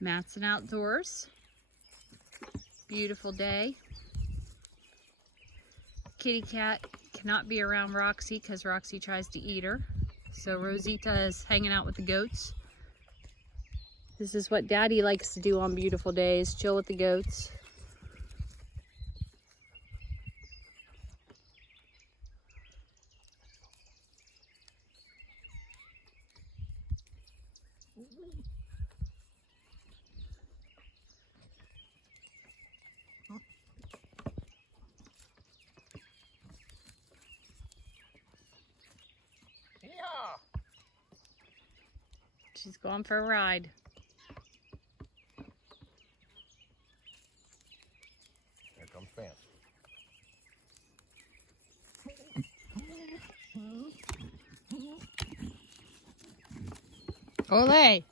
Matson outdoors. Beautiful day. Kitty cat cannot be around Roxy because Roxy tries to eat her. So Rosita is hanging out with the goats. This is what Daddy likes to do on beautiful days, chill with the goats. She's going for a ride. Here comes Fancy. Ole!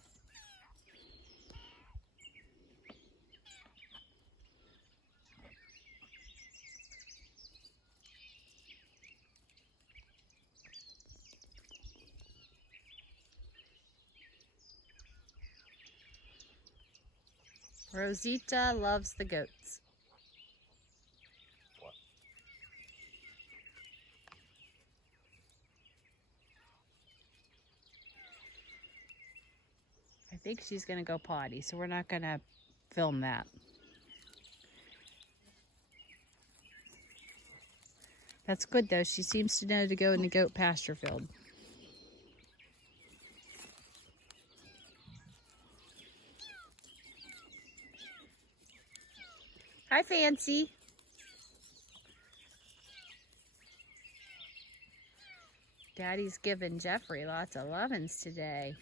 Rosita loves the goats. What? I think she's going to go potty, so we're not going to film that. That's good though. She seems to know to go in the goat pasture field. Hi, Fancy. Daddy's giving Jeffrey lots of lovin's today.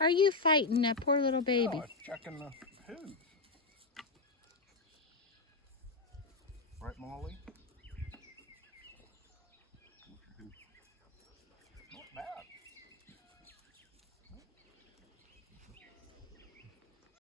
Are you fighting that poor little baby? Oh, it's checking the hooves. Right, Molly?